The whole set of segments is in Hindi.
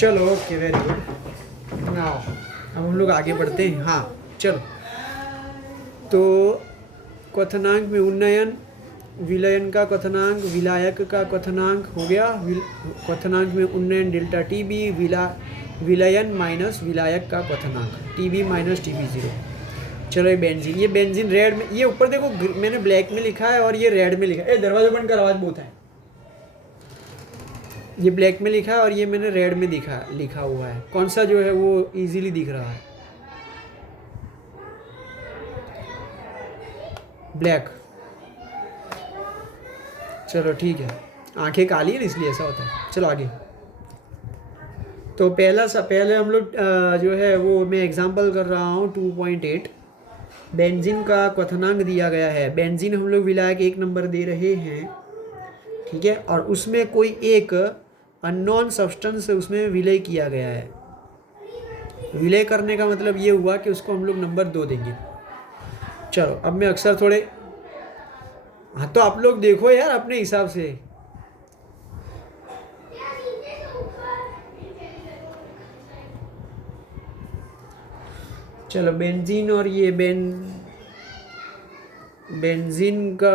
चलो ओके, वेरी गुड। नाउ अब हम लोग आगे बढ़ते हैं। हाँ चलो, तो क्वथनांक में उन्नयन, विलयन का क्वथनांक, विलायक का क्वथनांक हो गया। क्वथनांक में उन्नयन डेल्टा टी बी, विलयन माइनस विलायक का क्वथनांक T B minus T B zero. चलो ये बेंजीन रेड में, ये ऊपर देखो मैंने ब्लैक में लिखा है और ये रेड में लिखा है। दरवाजा बंद कर, आवाज बहुत है। ये ब्लैक में लिखा है और ये मैंने रेड में लिखा हुआ है। कौन सा जो है वो इजीली दिख रहा है? ब्लैक। चलो ठीक है, आंखें काली है इसलिए ऐसा होता है। चलो आगे। तो पहले हम लोग जो है वो मैं एग्जांपल कर रहा हूँ 2.8। बेंजीन का क्वथनांक दिया गया है। बेंजीन हम लोग विलायक 1 नंबर दे रहे हैं, ठीक है, और उसमें कोई एक अननोन सब्सटेंस उसमें विलय किया गया है। विलय करने का मतलब ये हुआ कि उसको हम लोग नंबर 2 देंगे। चलो अब मैं अक्सर थोड़े, हाँ तो आप लोग देखो यार अपने हिसाब से। चलो बेंजीन और ये बेंजीन का,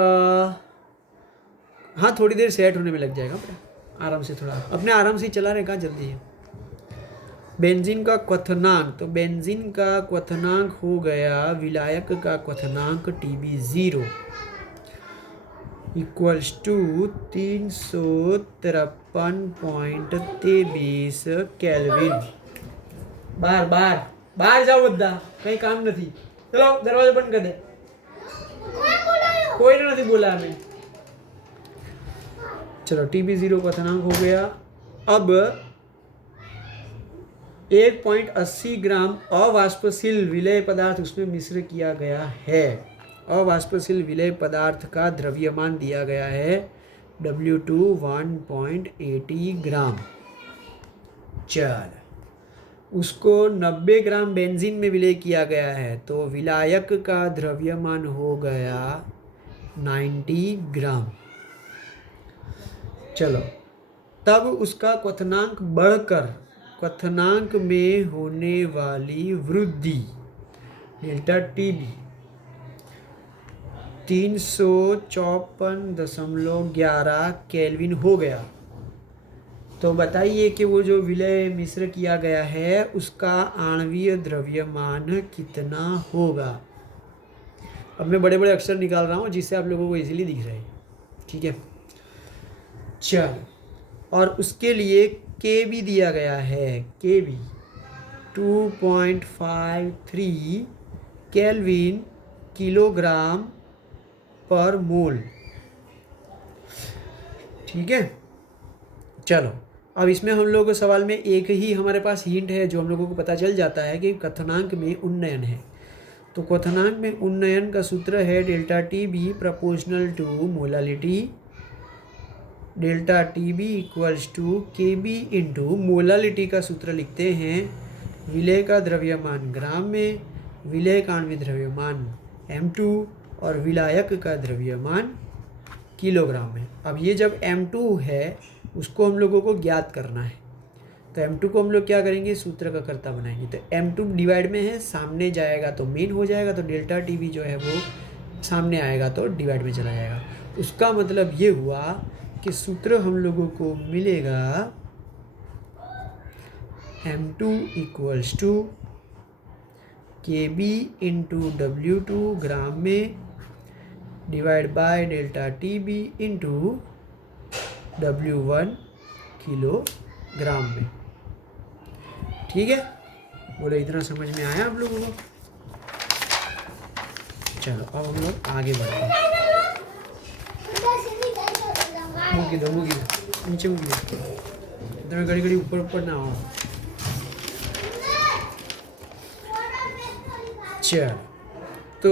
हाँ थोड़ी देर सेट होने में लग जाएगा, आराम से, थोड़ा अपने आराम से चला रहे, कहाँ जल्दी है। बेंजीन का क्वथनांक, तो बेंजीन का क्वथनांक हो गया विलायक का क्वथनांक Tb0 इक्वल्स टू 353.23 केल्विन। बाहर जाओ बद्दा, कहीं काम नहीं। चलो दरवाजा बंद कर दे। कोई नहीं बोला हमें। चलो Tb0 क्वथनांक हो गया। अब 1.80 ग्राम अवाष्पशील विलय पदार्थ उसमें मिश्र किया गया है। अवाष्पशील विलय पदार्थ का द्रव्यमान दिया गया है W2 1.80 ग्राम। चल, उसको 90 ग्राम बेंजीन में विलय किया गया है, तो विलायक का द्रव्यमान हो गया 90 ग्राम। चलो, तब उसका क्वथनांक बढ़कर क्वथनांक में होने वाली वृद्धि डेल्टा टीबी 354.11 केल्विन हो गया। तो बताइए कि वो जो विलय मिश्र किया गया है उसका आणवीय द्रव्यमान कितना होगा। अब मैं बड़े बड़े अक्षर निकाल रहा हूँ जिससे आप लोगों को इजीली दिख रहे हैं, ठीक है। चल, और उसके लिए के भी दिया गया है। के भी 2.53 केल्विन किलोग्राम पर मोल, ठीक है। चलो, अब इसमें हम लोग को सवाल में एक ही हमारे पास हिंट है जो हम लोगों को पता चल जाता है कि क्वथनांक में उन्नयन है। तो क्वथनांक में उन्नयन का सूत्र है delta T B proportional to molality. Delta T B equals to K B into molality का सूत्र लिखते हैं विलय का द्रव्यमान ग्राम में, विलय का आणविक द्रव्यमान M2 और विलायक का द्रव्यमान किलोग्राम में। अब ये जब M2 है उसको हम लोगों को ज्ञात करना है, तो M2 को हम लोग क्या करेंगे, सूत्र का कर्ता बनाएंगे। तो M2 डिवाइड में है, सामने जाएगा तो मेन हो जाएगा, तो डेल्टा टी बी जो है वो सामने आएगा तो डिवाइड में चला जाएगा। उसका मतलब ये हुआ कि सूत्र हम लोगों को मिलेगा M2 equals to K B into W2 gram में divide by delta T B into W1 kilogram में, ठीक है। बोले इतना समझ में आया आप लोगों को? चलो अब हम लोग आगे बढ़ते हैं। मुँह दो नीचे मुँह दो, इतना घड़ी घड़ी ऊपर ऊपर ना हो। चल, तो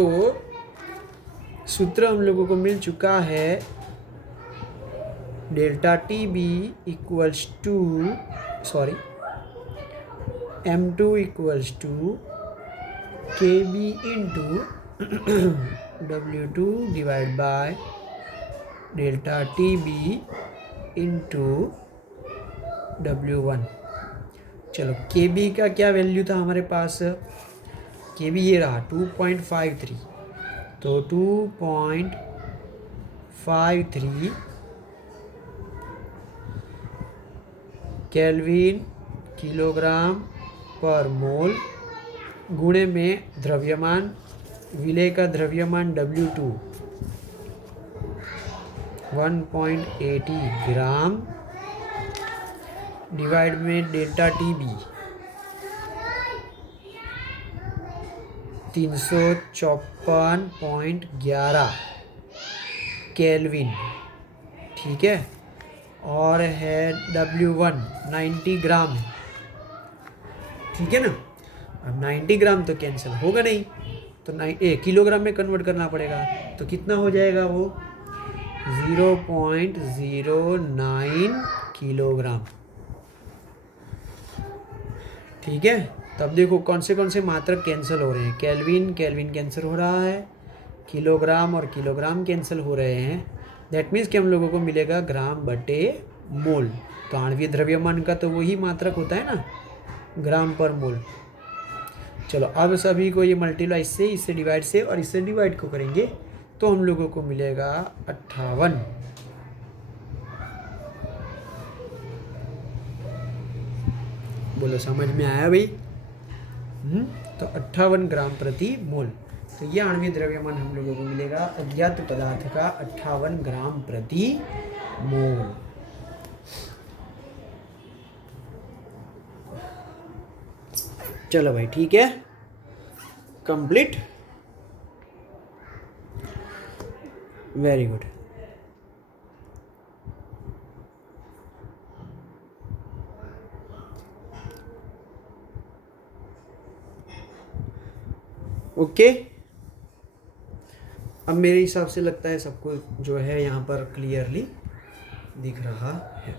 सूत्र हम लोगों को मिल चुका है delta T B equals to M2 equals to K B into W2 divide by delta T B into W1। चलो के बी का क्या वैल्यू था हमारे पास, के बी ये रहा 2.53, तो 2.53 केल्विन किलोग्राम पर मोल गुणे में द्रव्यमान, विलेय का द्रव्यमान W2 1.80 ग्राम डिवाइड में डेल्टा TB 354.11 केल्विन, ठीक है, और है W1 90 ग्राम है, ठीक है ना। अब 90 ग्राम तो कैंसिल होगा नहीं, तो किलोग्राम में कन्वर्ट करना पड़ेगा, तो कितना हो जाएगा वो 0.09 किलोग्राम, ठीक है। तब देखो कौन से मात्रक कैंसिल हो रहे हैं, केल्विन कैंसिल हो रहा है, किलोग्राम और किलोग्राम कैंसिल हो रहे हैं, दैट मीन्स कि हम लोगों को मिलेगा ग्राम बटे मोल। तो आणविक द्रव्यमान का तो वही मात्रक होता है ना, ग्राम पर मोल। चलो अब सभी को ये मल्टीप्लाई इससे डिवाइड से और इससे डिवाइड को करेंगे तो हम लोगों को मिलेगा 58। बोलो समझ में आया भाई? तो 58 ग्राम प्रति मोल। तो ये आणविक द्रव्यमान हम लोगों को मिलेगा अज्ञात पदार्थ का 58 ग्राम प्रति मोल। चलो भाई ठीक है, कंप्लीट, वेरी गुड। ओके, अब मेरे हिसाब से लगता है सबको जो है यहाँ पर क्लियरली दिख रहा है।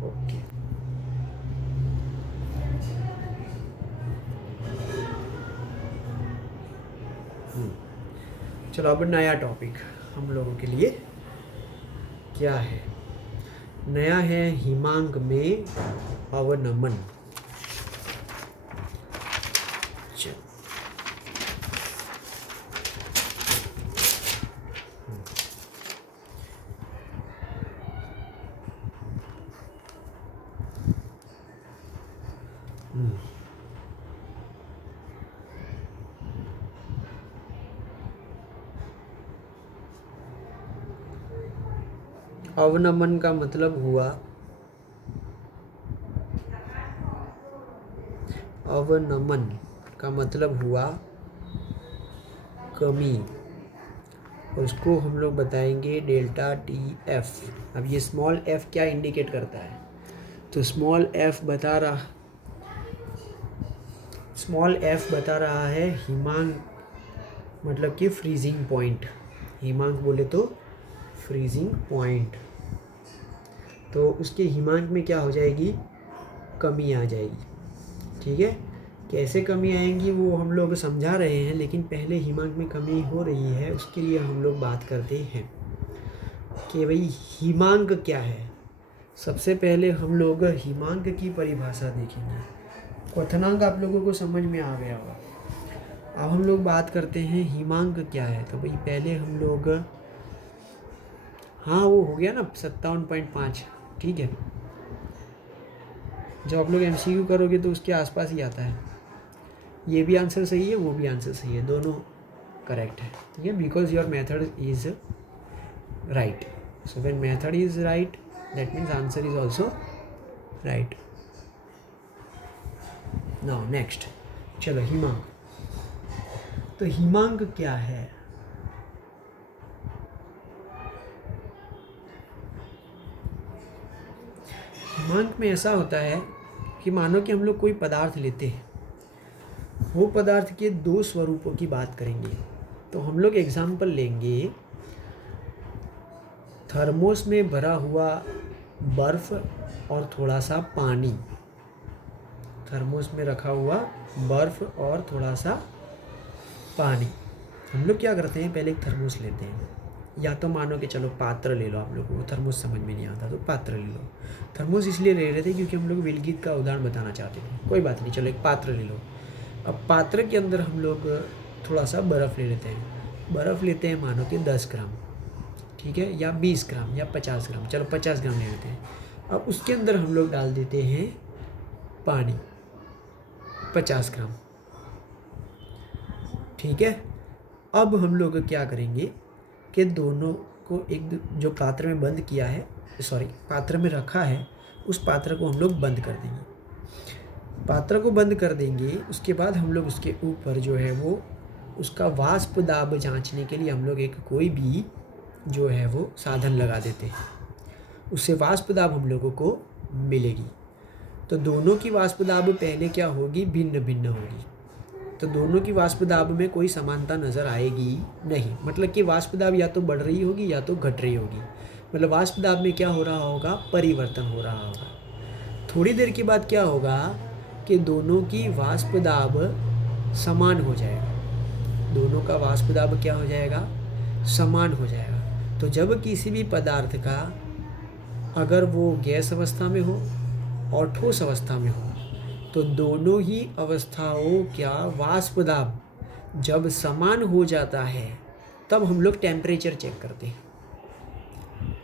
ओके, चलो अब नया टॉपिक हम लोगों के लिए क्या है, नया है हिमांक में अवनमन। अवनमन का मतलब हुआ, अवनमन का मतलब हुआ कमी, और उसको हम लोग बताएंगे डेल्टा TF। अब ये स्मॉल f क्या इंडिकेट करता है, तो स्मॉल f बता रहा है हिमांक, मतलब कि फ्रीजिंग पॉइंट। हिमांक बोले तो फ्रीजिंग पॉइंट, तो उसके हिमांक में क्या हो जाएगी, कमी आ जाएगी, ठीक है। कैसे कमी आएंगी वो हम लोग समझा रहे हैं, लेकिन पहले हिमांक में कमी हो रही है उसके लिए हम लोग बात करते हैं कि भाई हिमांक क्या है। सबसे पहले हम लोग हिमांक की परिभाषा देखेंगे। क्वथनांक आप लोगों को समझ में आ गया होगा। अब हम लोग बात करते हैं हिमांक क्या है। तो भाई पहले हम लोग, हाँ वो हो गया ना 57.5, ठीक है। जब आप लोग MCQ करोगे तो उसके आसपास ही आता है। ये भी आंसर सही है, वो भी आंसर सही है, दोनों करेक्ट है, ठीक है, because your method is right. So when method is right that means answer is also right. Now next, चलो हिमांक। तो हिमांक क्या है? हिमांक में ऐसा होता है कि मानो कि हम लोग कोई पदार्थ लेते हैं, वो पदार्थ के दो स्वरूपों की बात करेंगे। तो हम लोग एग्जाम्पल लेंगे, थर्मोस में भरा हुआ बर्फ और थोड़ा सा पानी, थर्मोस में रखा हुआ बर्फ और थोड़ा सा पानी। हम लोग क्या करते हैं, पहले एक थर्मोस लेते हैं, या तो मानो कि चलो पात्र ले लो, आप लोगों को थर्मोस समझ में नहीं आता तो पात्र ले लो। थर्मोस इसलिए ले रहे थे क्योंकि हम लोग विलगीत का उदाहरण बताना चाहते थे, कोई बात नहीं, चलो एक पात्र ले लो। अब पात्र के अंदर हम लोग थोड़ा सा बर्फ़ ले लेते हैं, बर्फ़ लेते हैं मानो कि 10 ग्राम, ठीक है, या 20 ग्राम या 50 ग्राम, चलो 50 ग्राम ले लेते हैं। अब उसके अंदर हम लोग डाल देते हैं पानी 50 ग्राम, ठीक है। अब हम लोग क्या करेंगे कि दोनों को एक जो पात्र में बंद किया है, सॉरी पात्र में रखा है, उस पात्र को हम लोग बंद कर देंगे। पात्र को बंद कर देंगे, उसके बाद हम लोग उसके ऊपर जो है वो उसका वाष्प दाब जांचने के लिए हम लोग एक कोई भी जो है वो साधन लगा देते हैं, उससे वाष्प दाब हम लोगों को मिलेगी। तो दोनों की वाष्प दाब पहले क्या होगी, भिन्न भिन्न होगी। तो दोनों की वाष्प दाब में कोई समानता नज़र आएगी नहीं, मतलब कि वाष्प दाब या तो बढ़ रही होगी या तो घट रही होगी, मतलब वाष्प दाब में क्या हो रहा होगा, परिवर्तन हो रहा होगा। थोड़ी देर के बाद क्या होगा कि दोनों की वाष्प दाब समान हो जाएगा, दोनों का वाष्प दाब क्या हो जाएगा, समान हो जाएगा। तो जब किसी भी पदार्थ का अगर वो गैस अवस्था में हो और ठोस अवस्था में हो, तो दोनों ही अवस्थाओं का वाष्प दाब जब समान हो जाता है तब हम लोग टेम्परेचर चेक करते हैं,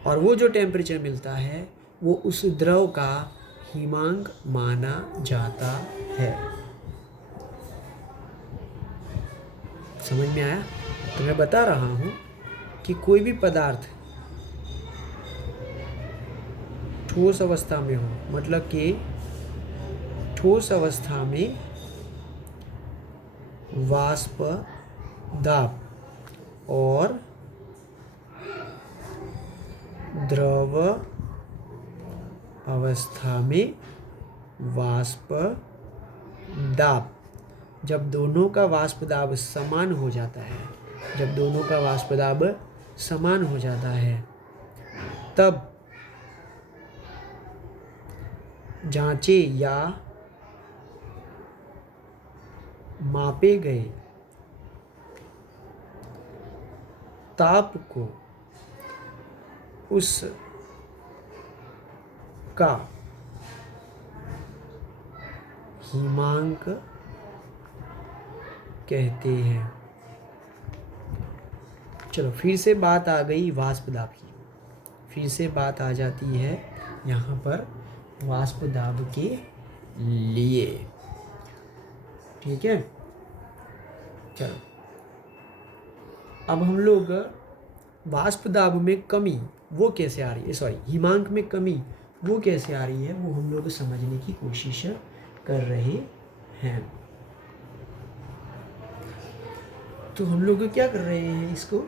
और वो जो टेम्परेचर मिलता है वो उस द्रव का हिमांक माना जाता है। समझ में आया? तो मैं बता रहा हूँ कि कोई भी पदार्थ ठोस अवस्था में हो, मतलब कि ठोस अवस्था में वाष्प दाब और द्रव अवस्था में वाष्प दाब, जब दोनों का वाष्प दाब समान हो जाता है, जब दोनों का वाष्प दाब समान हो जाता है, तब जांचे या मापे गए ताप को उस का हिमांक कहते हैं। चलो फिर से बात आ गई वाष्प दाब की, फिर से बात आ जाती है यहाँ पर वाष्प दाब के लिए, ठीक है। चलो अब हम लोग वाष्प दाब में कमी वो कैसे आ रही है, सॉरी हिमांक में कमी वो कैसे आ रही है, वो हम लोग समझने की कोशिश कर रहे हैं। तो हम लोग क्या कर रहे हैं इसको,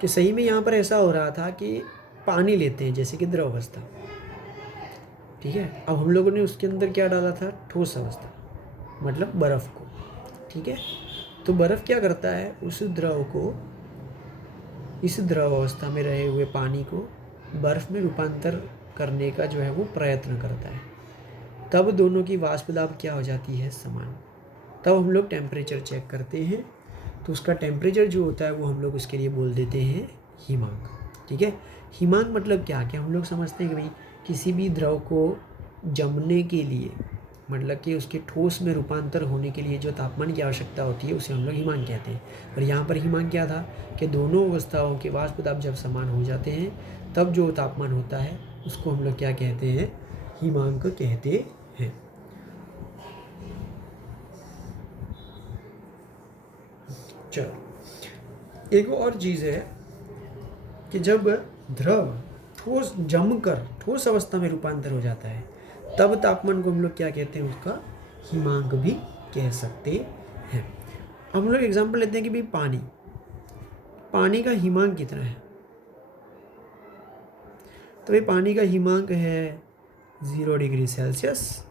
कि सही में यहाँ पर ऐसा हो रहा था कि पानी लेते हैं जैसे कि द्रव अवस्था, ठीक है। अब हम लोगों ने उसके अंदर क्या डाला था, ठोस अवस्था, मतलब बर्फ़ को, ठीक है। तो बर्फ़ क्या करता है, उस द्रव को, इस द्रव अवस्था में रहे हुए पानी को बर्फ़ में रूपांतर करने का जो है वो प्रयत्न करता है, तब दोनों की वाष्प दाब क्या हो जाती है, समान। तब हम लोग टेम्परेचर चेक करते हैं, तो उसका टेम्परेचर जो होता है वो हम लोग उसके लिए बोल देते हैं हिमांक, ठीक है। हिमांक मतलब क्या, हम लोग समझते हैं कि भाई किसी भी द्रव को जमने के लिए, मतलब कि उसके ठोस में रूपांतर होने के लिए जो तापमान की आवश्यकता होती है उसे हम लोग हिमांक कहते हैं। और यहाँ पर हिमांक क्या था कि दोनों अवस्थाओं के वाष्प दाब जब समान हो जाते हैं तब जो तापमान होता है उसको हम लोग क्या कहते हैं, हिमांक कहते हैं। चलो एक और चीज़ है कि जब द्रव ठोस जमकर ठोस अवस्था में रूपांतर हो जाता है तब तापमान को हम लोग क्या कहते हैं, उसका हिमांक भी कह सकते हैं। अब हम लोग एग्जांपल लेते हैं कि भाई पानी का हिमांक कितना है। तो भाई पानी का हिमांक है 0 डिग्री सेल्सियस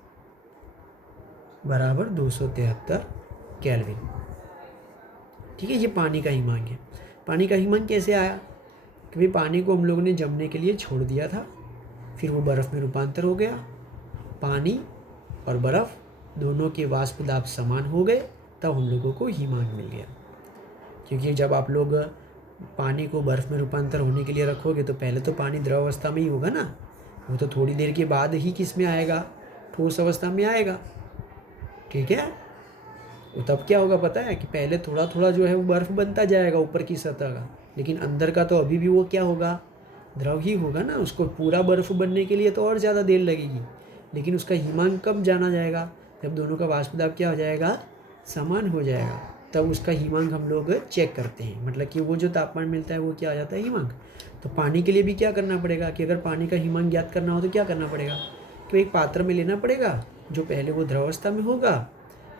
बराबर 273 केल्विन, ठीक है। ये पानी का हिमांक है। पानी का हिमांक कैसे आया कि भाई पानी को हम लोगों ने जमने के लिए छोड़ दिया था, फिर वो बर्फ़ में रूपांतर हो गया, पानी और बर्फ़ दोनों के वाष्प दाब समान हो गए, तब हम लोगों को हिमांक मिल गया। क्योंकि जब आप लोग पानी को बर्फ़ में रूपांतर होने के लिए रखोगे तो पहले तो पानी द्रव अवस्था में ही होगा ना, वो तो थोड़ी देर के बाद ही किस में आएगा, ठोस अवस्था में आएगा। ठीक है, तो तब क्या होगा पता है कि पहले थोड़ा थोड़ा जो है वो बर्फ़ बनता जाएगा ऊपर की सतह का, लेकिन अंदर का तो अभी भी वो क्या होगा, द्रव ही होगा ना। उसको पूरा बर्फ़ बनने के लिए तो और ज़्यादा देर लगेगी, लेकिन उसका हिमांक कब जाना जाएगा, जब दोनों का वाष्प दाब क्या हो जाएगा, समान हो जाएगा, तब उसका हिमांक हम लोग चेक करते हैं। मतलब कि वो जो तापमान मिलता है वो क्या आ जाता है, हिमांक। तो पानी के लिए भी क्या करना पड़ेगा कि अगर पानी का हिमांक ज्ञात करना हो तो क्या करना पड़ेगा कि एक पात्र में लेना पड़ेगा जो पहले वो द्रवावस्था में होगा,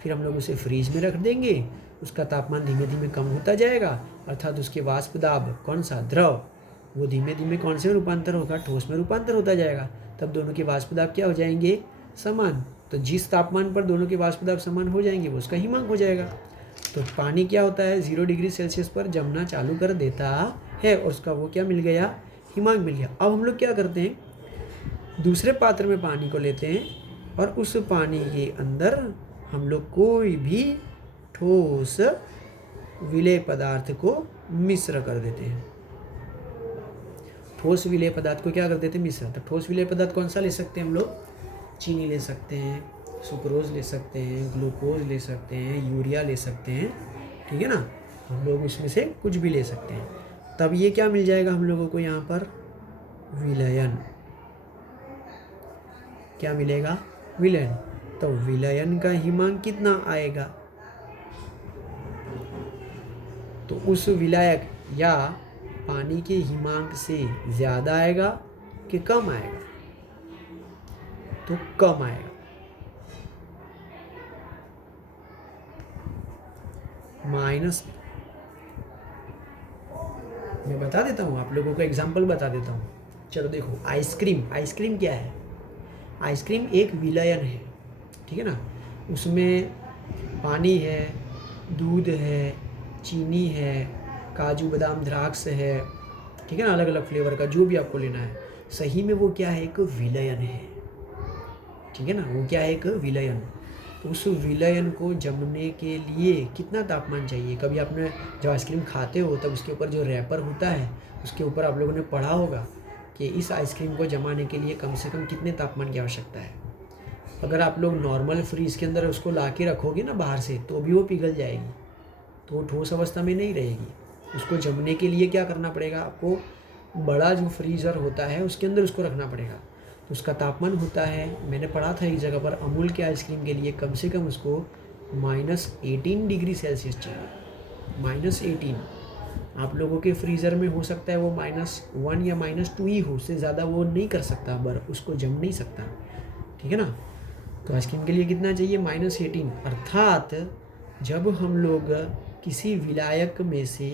फिर हम लोग उसे फ्रीज में रख देंगे, उसका तापमान धीमे धीमे कम होता जाएगा, अर्थात उसके वाष्प दाब कौन सा, द्रव, वो धीमे धीमे कौन से में रूपांतर होगा, ठोस में रूपांतर होता जाएगा। तब दोनों के वाष्प दाब क्या हो जाएंगे, समान। तो जिस तापमान पर दोनों के वाष्प दाब समान हो जाएंगे वो उसका हिमांक हो जाएगा। तो पानी क्या होता है, 0 डिग्री सेल्सियस पर जमना चालू कर देता है और उसका वो क्या मिल गया, हिमांक मिल गया। अब हम लोग क्या करते हैं, दूसरे पात्र में पानी को लेते हैं और उस पानी के अंदर हम लोग कोई भी ठोस विलेय पदार्थ को मिश्र कर देते हैं। ठोस विलेय पदार्थ को क्या कर देते हैं, मिश्र। तो ठोस विलेय पदार्थ कौन सा ले सकते हैं हम लोग, चीनी ले सकते हैं, सुक्रोज ले सकते हैं, ग्लूकोज ले सकते हैं, यूरिया ले सकते हैं, ठीक है ना। हम लोग उसमें से कुछ भी ले सकते हैं। तब ये क्या मिल जाएगा हम लोगों को यहाँ पर, विलयन। क्या मिलेगा, विलयन। तो विलयन का हिमांक कितना आएगा, तो उस विलायक या पानी के हिमांक से ज़्यादा आएगा कि कम आएगा, तो कम आएगा। माइनस, मैं बता देता हूँ आप लोगों को, एग्जाम्पल बता देता हूँ। चलो देखो, आइसक्रीम, आइसक्रीम क्या है, आइसक्रीम एक विलयन है, ठीक है ना। उसमें पानी है, दूध है, चीनी है, काजू बादाम द्राक्ष है, ठीक है ना, अलग अलग फ्लेवर का जो भी आपको लेना है। सही में वो क्या है, एक विलयन है, ठीक है ना, वो क्या है, एक विलयन। तो उस विलयन को जमने के लिए कितना तापमान चाहिए। कभी आपने जब आइसक्रीम खाते हो तब उसके ऊपर जो रैपर होता है उसके ऊपर आप लोगों ने पढ़ा होगा कि इस आइसक्रीम को जमाने के लिए कम से कम कितने तापमान की आवश्यकता है। अगर आप लोग नॉर्मल फ्रीज के अंदर उसको ला के रखोगे ना बाहर से, तो भी वो पिघल जाएगी, तो वो ठोस अवस्था में नहीं रहेगी। उसको जमने के लिए क्या करना पड़ेगा आपको, बड़ा जो फ्रीज़र होता है उसके अंदर उसको रखना पड़ेगा। तो उसका तापमान होता है, मैंने पढ़ा था एक जगह पर, अमूल के आइसक्रीम के लिए कम से कम उसको -18 डिग्री सेल्सियस चाहिए, -18। आप लोगों के फ्रीज़र में हो सकता है वो -1 या -2 ही हो, उससे ज़्यादा वो नहीं कर सकता, बर्फ उसको जम नहीं सकता, ठीक है ना। तो आइसक्रीम के लिए कितना चाहिए, -18। अर्थात जब हम लोग किसी विलायक में से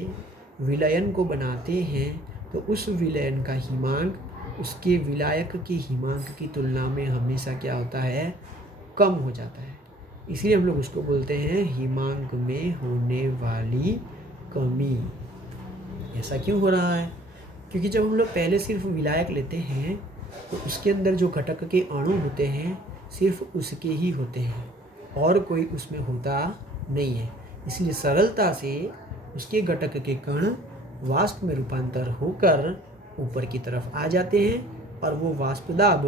विलयन को बनाते हैं तो उस विलयन का हिमांक उसके विलायक के हिमांक की तुलना में हमेशा क्या होता है, कम हो जाता है। इसलिए हम लोग उसको बोलते हैं हिमांक में होने वाली कमी। ऐसा क्यों हो रहा है, क्योंकि जब हम लोग पहले सिर्फ विलायक लेते हैं तो उसके अंदर जो घटक के अणु होते हैं सिर्फ उसके ही होते हैं और कोई उसमें होता नहीं है। इसलिए सरलता से उसके घटक के कण वाष्प में रूपांतर होकर ऊपर की तरफ आ जाते हैं और वो वाष्प दाब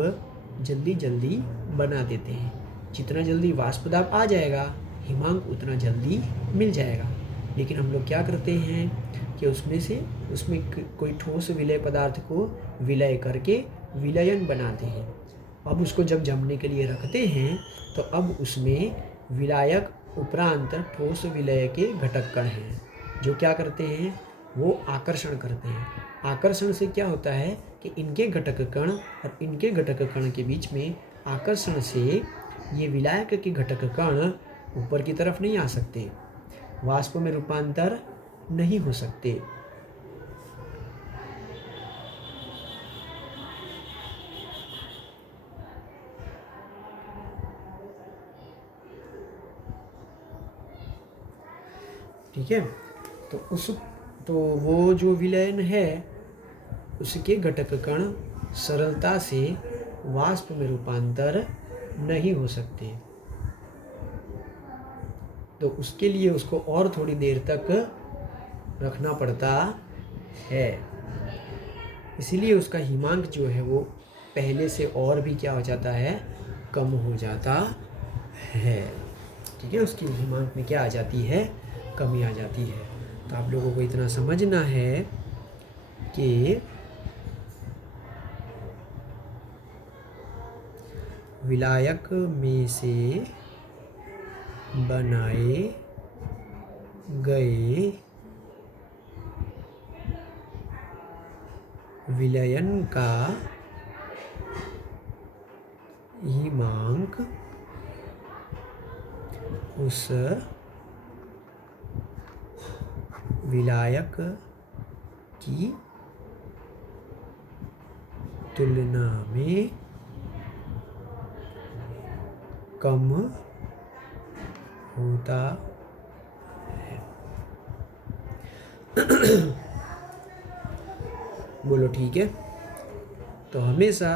जल्दी जल्दी बना देते हैं। जितना जल्दी वाष्प दाब आ जाएगा हिमांक उतना जल्दी मिल जाएगा। लेकिन हम लोग क्या करते हैं कि उसमें कोई ठोस विलय पदार्थ को विलय करके विलयन बनाते हैं। अब उसको जब जमने के लिए रखते हैं तो अब उसमें विलायक उपरांत ठोस विलय के घटक कण हैं जो क्या करते हैं, वो आकर्षण करते हैं। आकर्षण से क्या होता है कि इनके घटक कण और इनके घटक कण के बीच में आकर्षण से ये विलायक के घटक कण ऊपर की तरफ नहीं आ सकते, वाष्प में रूपांतर नहीं हो सकते। ठीक है, तो वो जो विलयन है उसके घटक कण सरलता से वाष्प में रूपांतर नहीं हो सकते। तो उसके लिए उसको और थोड़ी देर तक रखना पड़ता है, इसीलिए उसका हिमांक जो है वो पहले से और भी क्या हो जाता है, कम हो जाता है। ठीक है, उसकी हिमांक में क्या आ जाती है, कमी आ जाती है। तो आप लोगों को इतना समझना है कि विलायक में से बनाए गए विलयन का हिमांक उस विलायक की तुलना में कम होता है। बोलो ठीक है। तो हमेशा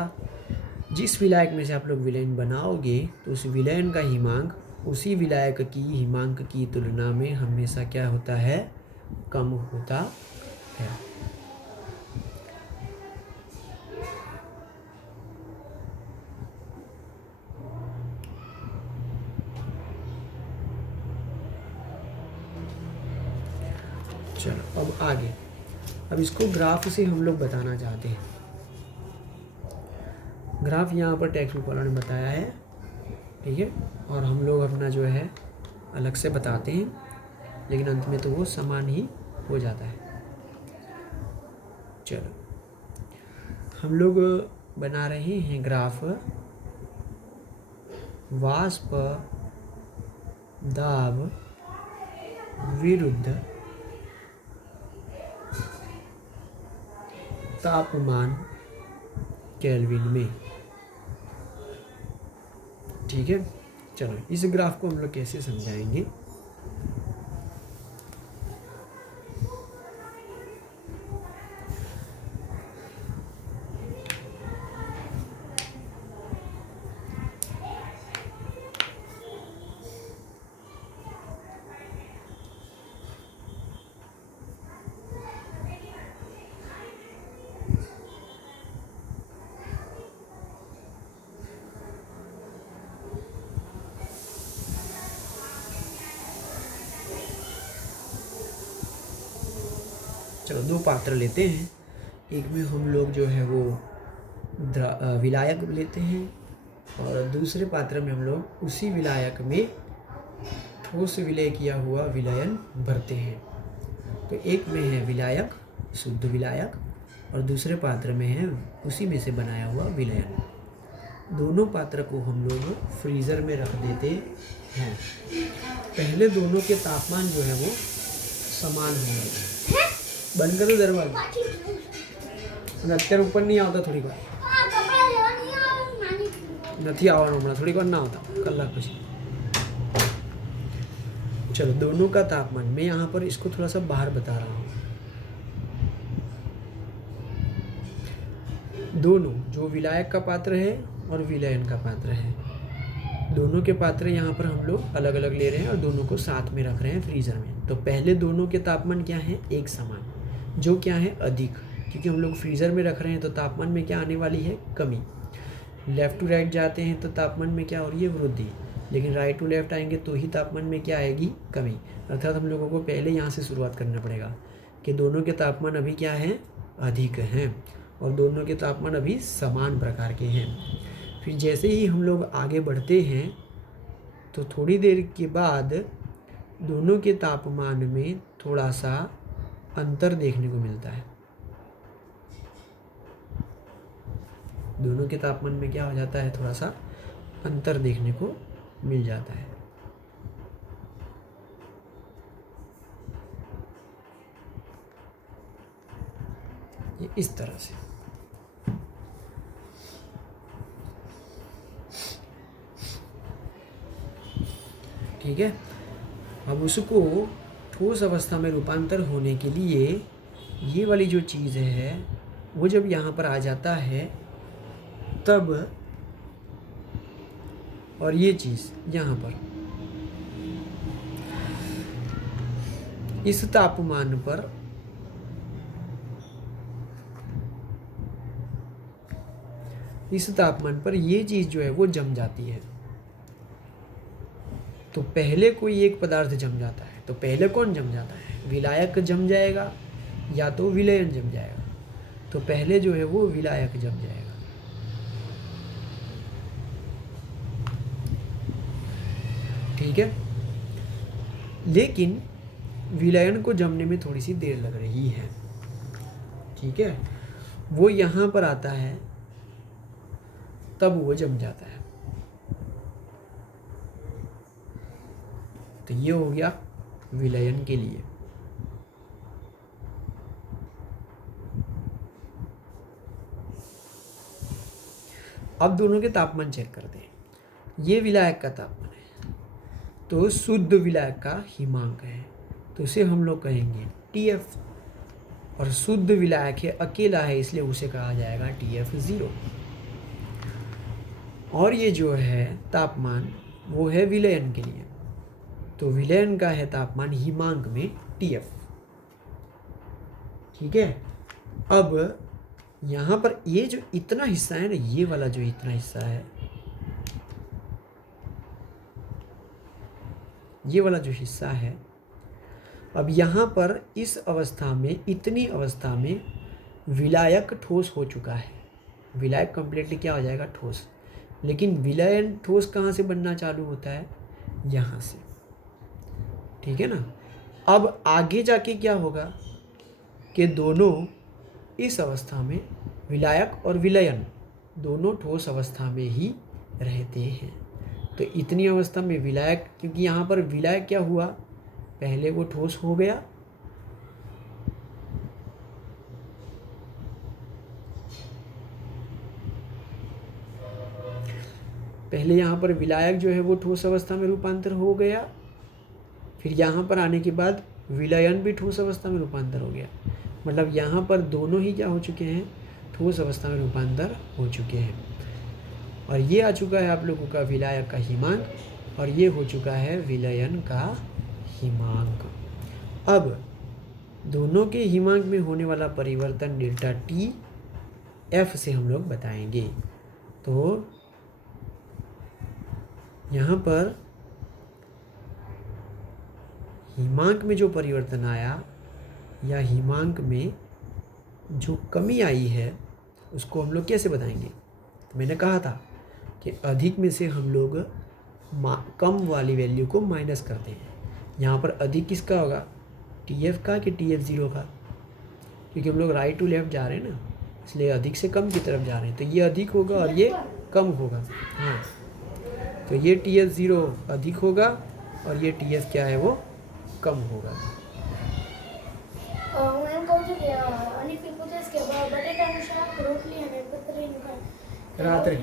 जिस विलायक में से आप लोग विलयन बनाओगे तो उस विलयन का हिमांक उसी विलायक की हिमांक की तुलना में हमेशा क्या होता है, कम होता है। चलो अब आगे, अब इसको ग्राफ से हम लोग बताना चाहते हैं। ग्राफ यहाँ पर टेक्स्ट बुक वालों ने बताया है, ठीक है, और हम लोग अपना जो है अलग से बताते हैं, लेकिन अंत में तो वो समान ही हो जाता है। चलो हम लोग बना रहे हैं ग्राफ वाष्प दाब विरुद्ध तापमान केल्विन में। ठीक है, चलो इस ग्राफ को हम लोग कैसे समझाएंगे। चलो दो पात्र लेते हैं, एक में हम लोग जो है वो विलायक लेते हैं और दूसरे पात्र में हम लोग उसी विलायक में ठोस विलय किया हुआ विलयन भरते हैं। तो एक में है विलायक, शुद्ध विलायक, और दूसरे पात्र में है उसी में से बनाया हुआ विलयन। दोनों पात्र को हम लोग फ्रीज़र में रख देते हैं। पहले दोनों के तापमान जो है वो समान होंगे। बंद करो दरवाजा, અત્યારે ઉપર નહીં આવતા, થોડીક વાર નથી આવવાનું, હમણાં થોડીક વાર ના આવતા, કલાક પછી। चलो दोनों का तापमान मैं यहाँ पर इसको थोड़ा सा बाहर बता रहा हूँ। दोनों जो विलायक का पात्र है और विलयन का पात्र है, दोनों के पात्र यहाँ पर हम लोग अलग अलग ले रहे हैं और दोनों को साथ में रख रहे हैं फ्रीज़र में। तो पहले दोनों के तापमान क्या है, एक समान, जो क्या है अधिक, क्योंकि हम लोग फ्रीज़र में रख रहे हैं तो तापमान में क्या आने वाली है, कमी। लेफ़्ट टू राइट जाते हैं तो तापमान में क्या हो रही है, वृद्धि, लेकिन राइट टू लेफ़्ट आएंगे तो ही तापमान में क्या आएगी, कमी। अर्थात हम लोगों को पहले यहाँ से शुरुआत करना पड़ेगा कि दोनों के तापमान अभी क्या हैं, अधिक हैं, और दोनों के तापमान अभी समान प्रकार के हैं। फिर जैसे ही हम लोग आगे बढ़ते हैं तो थोड़ी देर के बाद दोनों के तापमान में थोड़ा सा अंतर देखने को मिलता है। दोनों के तापमान में क्या हो जाता है, थोड़ा सा अंतर देखने को मिल जाता है। ये इस तरह से। ठीक है, अब उसको ठोस अवस्था में रूपांतर होने के लिए ये वाली जो चीज़ है वो जब यहाँ पर आ जाता है तब, और ये चीज़ यहाँ पर, इस तापमान पर ये चीज़ जो है वो जम जाती है। तो पहले कोई एक पदार्थ जम जाता है, तो पहले कौन जम जाता है? विलायक जम जाएगा या तो विलयन जम जाएगा। तो पहले जो है वो विलायक जम जाएगा। ठीक है, लेकिन विलयन को जमने में थोड़ी सी देर लग रही है। ठीक है, वो यहाँ पर आता है तब वो जम जाता है। तो ये हो गया विलयन के लिए। अब दोनों के तापमान चेक करते हैं। ये विलायक का तापमान है, तो शुद्ध विलायक का हिमांक है, तो उसे हम लोग कहेंगे TF। और शुद्ध विलायक है, अकेला है, इसलिए उसे कहा जाएगा TF0। और ये जो है तापमान वो है विलयन के लिए, तो विलयन का है तापमान हिमांक में TF। ठीक है, अब यहाँ पर ये जो इतना हिस्सा है ना, ये वाला जो इतना हिस्सा है, ये वाला जो हिस्सा है, अब यहाँ पर इस अवस्था में, इतनी अवस्था में विलायक ठोस हो चुका है। विलायक कंप्लीटली क्या हो जाएगा? ठोस। लेकिन विलयन ठोस कहाँ से बनना चालू होता है? यहाँ से। ठीक है ना। अब आगे जाके क्या होगा कि दोनों इस अवस्था में, विलायक और विलयन दोनों ठोस अवस्था में ही रहते हैं। तो इतनी अवस्था में विलायक, क्योंकि यहाँ पर विलायक क्या हुआ, पहले वो ठोस हो गया, पहले यहाँ पर विलायक जो है वो ठोस अवस्था में रूपांतर हो गया, फिर यहाँ पर आने के बाद विलयन भी ठोस अवस्था में रूपांतर हो गया। मतलब यहाँ पर दोनों ही क्या हो चुके हैं? ठोस अवस्था में रूपांतर हो चुके हैं। और ये आ चुका है आप लोगों का विलायक का हिमांक, और ये हो चुका है विलयन का हिमांक। अब दोनों के हिमांक में होने वाला परिवर्तन डेल्टा टी एफ से हम लोग बताएंगे। तो यहाँ पर हिमांक में जो परिवर्तन आया या हिमांक में जो कमी आई है उसको हम लोग कैसे बताएंगे? तो मैंने कहा था कि अधिक में से हम लोग कम वाली वैल्यू को माइनस करते हैं। यहाँ पर अधिक किसका होगा? TF का कि TF0 का? क्योंकि हम लोग राइट टू लेफ्ट जा रहे हैं ना, इसलिए अधिक से कम की तरफ जा रहे हैं, तो ये अधिक होगा और ये कम होगा। हाँ, तो ये TF0 अधिक होगा और ये TF क्या है वो कम होगा। रात्रि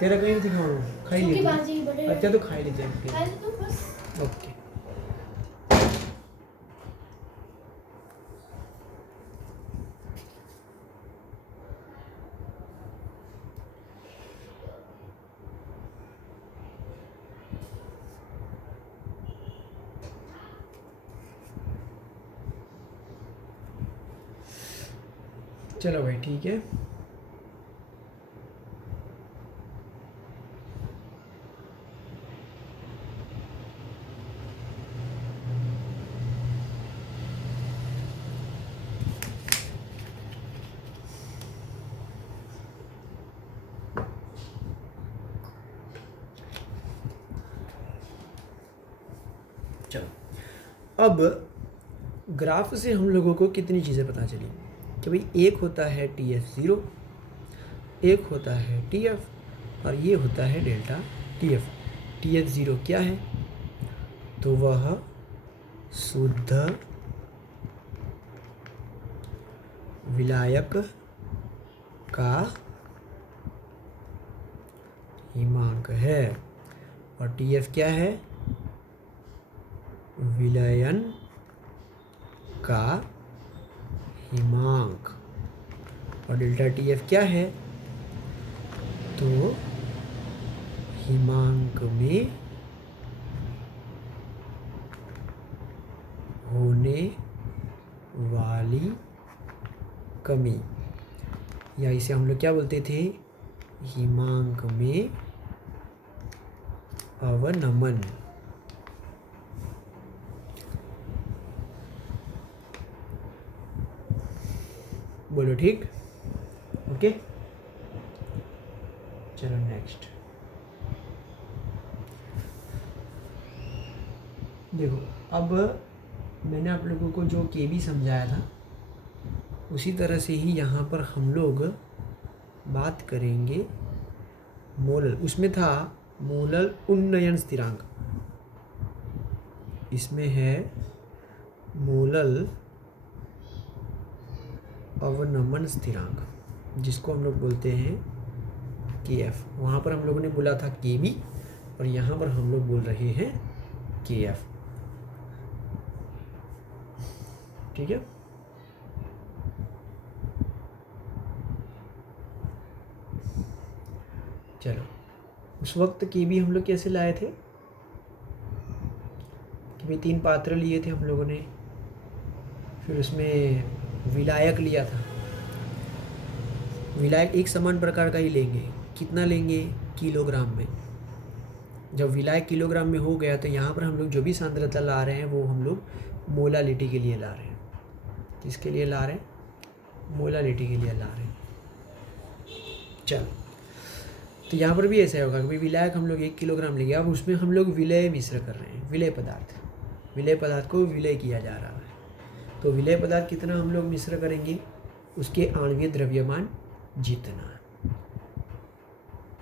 तेरा कहीं दिखाओ, खाई लीजिए। अच्छा, तो खाई लीजिए। ओके, चलो भाई, ठीक है। चलो, अब ग्राफ से हम लोगों को कितनी चीज़ें पता चली कि भाई एक होता है TF0, एक होता है TF और ये होता है डेल्टा TF। TF0 क्या है? तो वह शुद्ध विलायक का हिमांक है, और TF क्या है? विलयन का हिमांक। और डेल्टा TF क्या है? तो हिमांक में होने वाली कमी, या इसे हम लोग क्या बोलते थे, हिमांक में अवनमन। बोलो ठीक, ओके। चलो नेक्स्ट देखो, अब मैंने आप लोगों को जो केबी समझाया था उसी तरह से ही यहाँ पर हम लोग बात करेंगे मोलल। उसमें था मोलल उन्नयन स्थिरांक, इसमें है मोलल अवनमन स्थिरांक, जिसको हम लोग बोलते हैं KF। वहाँ पर हम लोगों ने बोला था KB और यहाँ पर हम लोग बोल रहे हैं KF, ठीक है। चलो, उस वक्त KB हम लोग कैसे लाए थे कि भाई 3 पात्र लिए थे हम लोगों ने, फिर उसमें विलायक लिया था। विलायक एक समान प्रकार का ही लेंगे, कितना लेंगे, किलोग्राम में। जब विलायक किलोग्राम में हो गया तो यहाँ पर हम लोग जो भी सांद्रता ला रहे हैं वो हम लोग मोलालिटी के लिए ला रहे हैं। किसके लिए ला रहे हैं, मोलालिटी के लिए ला रहे हैं। चलो, तो यहाँ पर भी ऐसा होगा कि विलायक हम लोग 1 किलोग्राम लेंगे। अब उसमें हम लोग विलय मिश्र कर रहे हैं, विलय पदार्थ को विलय किया जा रहा है। तो विलय पदार्थ कितना हम लोग मिश्र करेंगे, उसके आणविक द्रव्यमान जितना।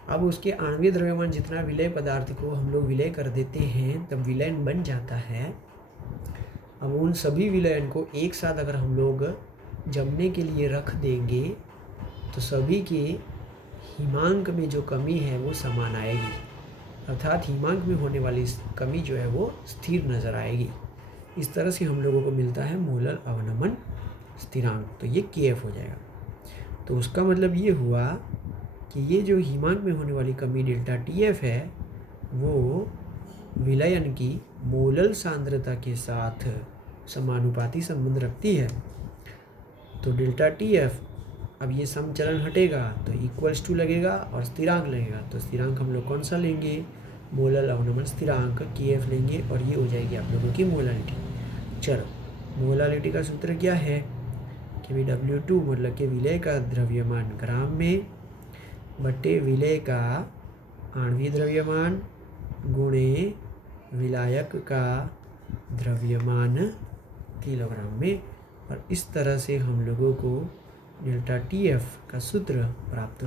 अब उसके आणविक द्रव्यमान जितना विलय पदार्थ को हम लोग विलय कर देते हैं, तब विलयन बन जाता है। अब उन सभी विलयन को एक साथ अगर हम लोग जमने के लिए रख देंगे तो सभी के हिमांक में जो कमी है वो समान आएगी, अर्थात हिमांक में होने वाली कमी जो है वो स्थिर नज़र आएगी। इस तरह से हम लोगों को मिलता है मोलल अवनमन स्थिरांक, तो ये KF हो जाएगा। तो उसका मतलब ये हुआ कि ये जो हिमांक में होने वाली कमी डेल्टा TF है वो विलयन की मोलल सांद्रता के साथ समानुपाती संबंध रखती है। तो डेल्टा TF, अब ये समचलन हटेगा तो इक्वल्स टू लगेगा और स्थिरांक लगेगा। तो स्थिरांक हम लोग कौन सा लेंगे, मोलल अवनमन स्थिरांक KF लेंगे और ये हो जाएगी आप लोगों की मोलालिटी। चलो, मोलालिटी का सूत्र क्या है कि भाई W2 मतलब कि विलय का द्रव्यमान ग्राम में बटे विलय का आणविक द्रव्यमान गुणे विलायक का द्रव्यमान किलोग्राम में। और इस तरह से हम लोगों को डेल्टा TF का सूत्र प्राप्त